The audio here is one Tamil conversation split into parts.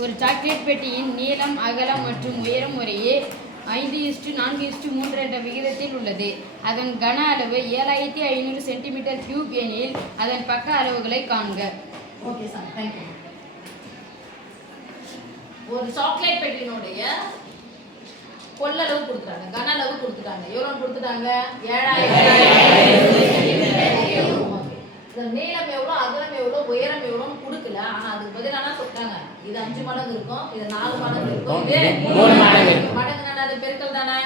ஒரு சாக்லேட் பெட்டியின் நீளம், அகலம் மற்றும் உயரம் முறையே 5:4:3 என்ற விகிதத்தில் உள்ளது. அதன் கன அளவு 7500 சென்டிமீட்டர் கியூப் எனில் அதன் பக்க அளவுகளை காண்க. Okay sir, thank you. ஒரு சாக்லேட் பெட்டியினுடைய கொள்ளளவு கொடுத்துட்டாங்க, கன அளவு கொடுத்துட்டாங்க. எவ்வளவு கொடுத்துட்டாங்க? 7000. நீளம் எவ்வளோ, அகலம் எவ்வளோ, உயரம் எவ்வளோன்னு கொடுக்கல. ஆனா அதுக்கு பதிலாக சொல்லிட்டாங்க, இது 5 மடங்கு இருக்கும், இது 4 மடங்கு இருக்கும், இது 3 மடங்கு. மடங்குனா அது பெருக்கல் தானே.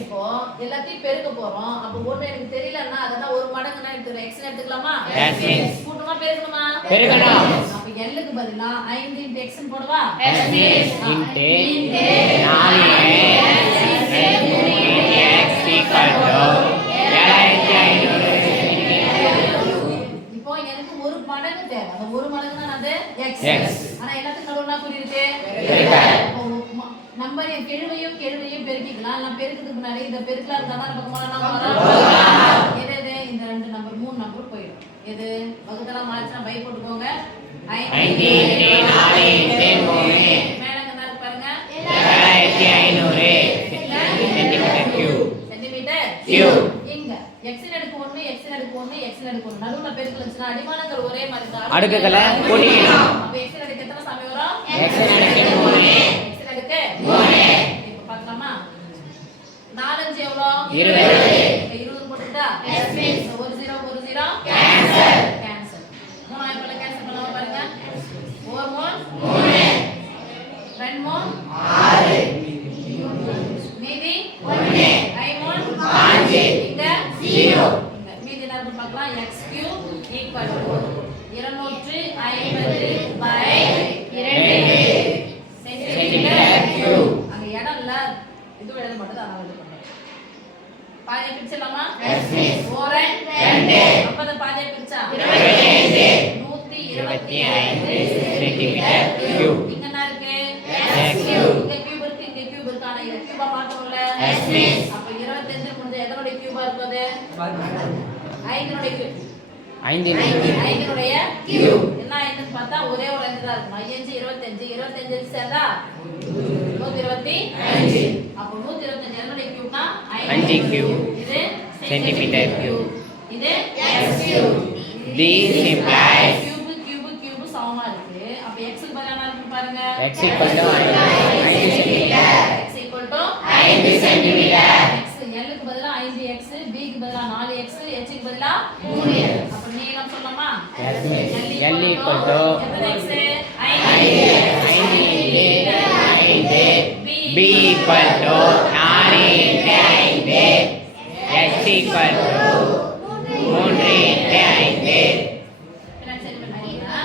இப்போ எல்லாத்தையும் பெருக்க போறோம். அப்போ ஒண்ணு எனக்கு தெரியலன்னா அதெல்லாம் 1 மடங்குனா எடுத்துக்கலாம். எக்ஸ் எடுத்துக்கலாமா? கூட்டமா பெருக்கணுமா? பெருக்கணும். அப்ப l க்கு பதிலா 5 * x ன்னு போடுவா. இப்போ எனக்கு 1 மடங்கு தேவை. அந்த 1 மடங்குனா அது x. ஆனா எல்லாத்துக்கும் நடுவுல புரியுது. நம்பர் கெழுவையும் பெருக்கிக்கலாம். நான் பெருக்கிறதுக்கு முன்னாடி இந்த பெருக்கலா இருந்தா நம்ம பக்கமா வரும். எது இந்த 2 நம்பர் 3 நம்பர் போயிடும். எது வகுத்தலாம் மாறிச்சா பை போட்டுக்கோங்க. 5 * 4 * 3 மேலங்க என்ன பாருங்க, 7500 சென்டிமீட்டர் கியூப். இங்க x ன் அடுக்கு 1 x ன் அடுக்கு 1 x ன் அடுக்கு 1 நடுவுல பெருக்கல் இருந்துச்சுனா அடிமானங்கள் ஒரே மாதிரி தான். அடுக்குகளை கூட்டிக்கலாம். அப்ப x ன் அடுக்கு எத்தனை சாமி வரும்? x ன் அடுக்கு 3. x ன் அடுக்கு 3. இப்போ பார்க்கலாமா? 4 5 எவ்வளோ? 20. 20 போட்டுட்டா s மீன்ஸ் 1 0 1 0 கேன்சல். 3 ஐம்பல கேன்சல் பண்ணலாம் பாருங்க. 4 3 2 6 மீதி 1 5 5 இங்க 0. மீதி என்ன இருக்கு பார்க்கலாம். x³ = 250/2 centimetre cube. அங்க இடம் இல்ல, இது எழுத மாட்டது. அதனால இது பண்றேன். பாதியை பிரிச்சலாமா? ஓரே 2 அப்பத பாதியை பிரிச்சா 25 125 சென்டிமீட்டர் கியூப். இங்க என்ன இருக்கு? x³ இங்க கியூப் இருக்கு, இங்க கியூப் இருக்கு. ஆனா இத கியூபா மாத்தணும்ல. அப்ப 25 முடிஞ்ச எதனுடைய கியூபா இருக்கும்? அது 5 னுடைய கியூப். 5 னுடைய கியூப் என்ன ஆயிடுன்னு பார்த்தா ஒரே ஒரு 5 தான் இருக்கும். 5 25 25 சேர்ந்தா 125. அப்ப 125 எதனுடைய கியூப்னா 5 கியூப். இது சென்டிமீட்டர் கியூப். இது x³. This implies கியூப் சமமா இருக்கு. அப்ப x க்கு பதிலா என்ன இருக்கு பாருங்க. x = 5 centimetre. x = 5 centimetre. l க்கு பதிலா 5x, b க்கு பதிலா 4x, h க்கு பதிலா 3x. அப்ப நீளம் சொல்லலாமா? l = எத்தனை x? 5 b = 4 × 5 h = 3 × 5. சரி பண்ணீங்களா?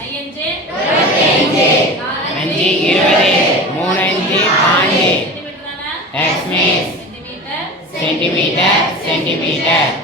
5 5 20 3 5 5 x means சென்டிமீட்டர்.